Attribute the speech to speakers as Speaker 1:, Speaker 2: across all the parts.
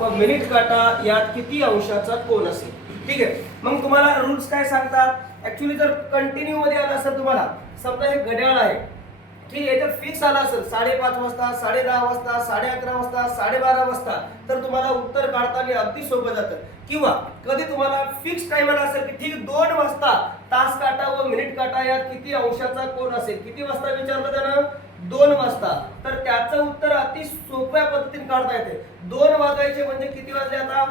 Speaker 1: मग मिनिट काटा यात किती अंशाचा कोण असेल? ठीक आहे. मग तुम्हाला रूल्स काय सांगतात? ऍक्च्युली जर कंटिन्यू मध्ये आला असेल तुम्हाला समजा हे घड्याळ आहे. ठीक आहे जर फिक्स आला असेल साडेपाच वाजता साडे दहा वाजता साडे अकरा वाजता साडेबारा वाजता तर तुम्हाला उत्तर काढताना अगदी सोपं जातं. किंवा कधी तुम्हाला फिक्स टाइम आला असेल की ठीक दोन वाजता तास काटा व मिनिट काटा यात किती अंशाचा कोण असेल? किती वाजता विचारलं त्यानं? दोन वाजता. तर त्याचं उत्तर अति सोप्या पद्धतीने काढता येते. दोन वाजायचे म्हणजे किती वाजले आता?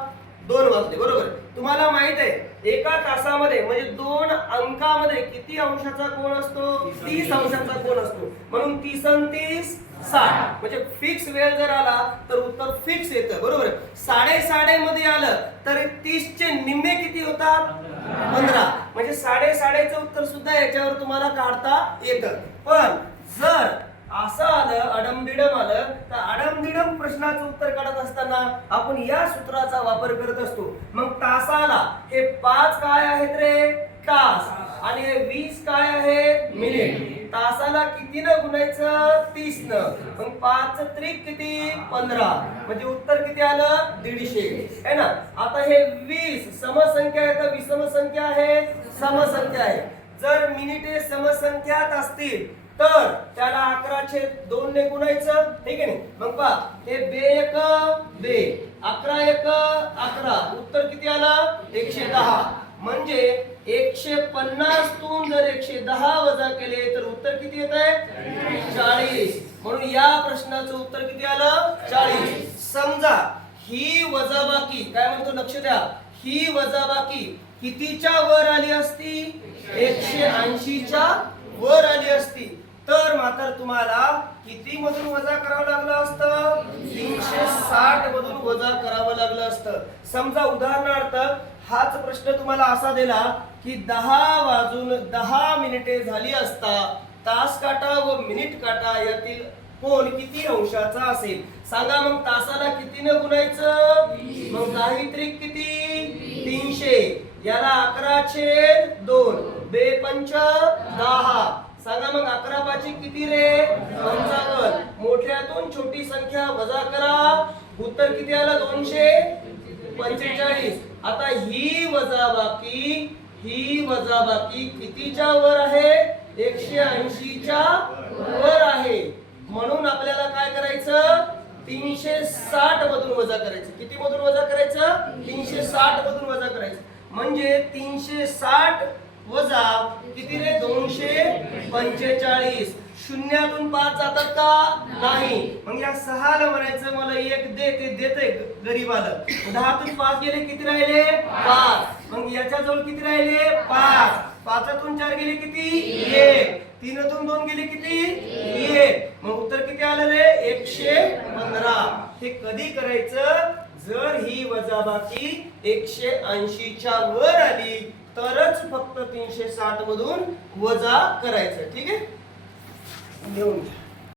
Speaker 1: दोन वाजले बरोबर. तुम्हाला माहीत आहे एका तासामध्ये म्हणजे दोन अंकामध्ये किती अंशाचा कोण असतो? तीस अंशाचा कोण असतो. म्हणून तीस तीस साठ. म्हणजे फिक्स वेळ जर आला तर उत्तर फिक्स येतं बरोबर. साडे साडे मध्ये आलं तर तीस चे निम्मे किती होतात? पंधरा. म्हणजे साडे साडेचं उत्तर सुद्धा याच्यावर तुम्हाला काढता येतं. पण जर असं आलं अडमदिडम आलं तर अडमदिडम प्रश्नाचं उत्तर काढत असताना आपण या सूत्राचा वापर करत असतो. मग तासाला हे पाच काय आहेत रे? तास. आणि हे वीस काय आहेत मिनिट. तासाला किती न गुणायचं? तीस न मग पाच त्रिक किती? पंधरा. म्हणजे उत्तर किती आलं? दीडशे. है ना? आता हे वीस समसंख्या आहे तर विषम संख्या आहे? समसंख्या आहे. जर मिनिटे समसंख्यात असतील तर त्याला अकराशे दोन ने गुणायचं ठीक आहे नाही? मग पहा हे बे एक बे. अकरा एक अकरा. उत्तर किती आलं? एकशे दहा. म्हणजे एकशे पन्नास तून जर एकशे दहा वजा केले तर उत्तर किती येत आहे? चाळीस. म्हणून या प्रश्नाचं उत्तर किती आलं? चाळीस. समजा ही वजाबाकी काय म्हणतो? लक्ष द्या. ही वजाबाकी कितीच्या वर आली असती? एकशे ऐंशीच्या वर आली असती. तर मात्र तुम्हाला किती मधून वजा करावं लागलं असतं? तीनशे साठ मधून वजा करावं लागलं असतं. समजा उदाहरणार्थ हाच प्रश्न तुम्हाला असा दिला की दहा वाजून दहा मिनिटे झाली असता तास काटा व मिनिट काटा यातील कोण किती अंशाचा असेल? सांगा मग तासाला कितीनं गुणायचं? मग काही त्रिक किती? तीनशे याला अकरा छेद दोन बे पंच दहा. सांगा मग अकरा पाची किती रे? पंचावन्न. मोठ्यातून छोटी संख्या वजा करा. उत्तर किती आलं? दोनशे पंचेचाळीस. आता ही वजाबाकी ही वजाबाकी कितीच्या वर आहे? एकशे ऐंशीच्या वर आहे म्हणून आपल्याला काय करायचं तीनशे साठ मधून वजा करायचं. किती मधून वजा करायचं? तीनशे साठ मधून वजा करायचं. म्हणजे तीनशे साठ वजा किती रे? दोनशे पंचेचाळीस. शून्यातून पाच जातात का? नाही. मग या सहाला म्हणायचं मला एक दे ते देते गरीबाला. दहातून पाच गेले किती राहिले? पाच. मग याच्या जवळ किती राहिले? पाच. पाचातून चार गेले किती? एक. तीनातून दोन गेले किती? एक. मग उत्तर किती आलं रे? एकशे पंधरा. हे कधी करायचं? जर ही वजाबाकी एकशे ऐंशीच्या वर आली तरच फक्त तीनशे साठ मधून वजा करायचं. ठीक आहे? घेऊन घ्या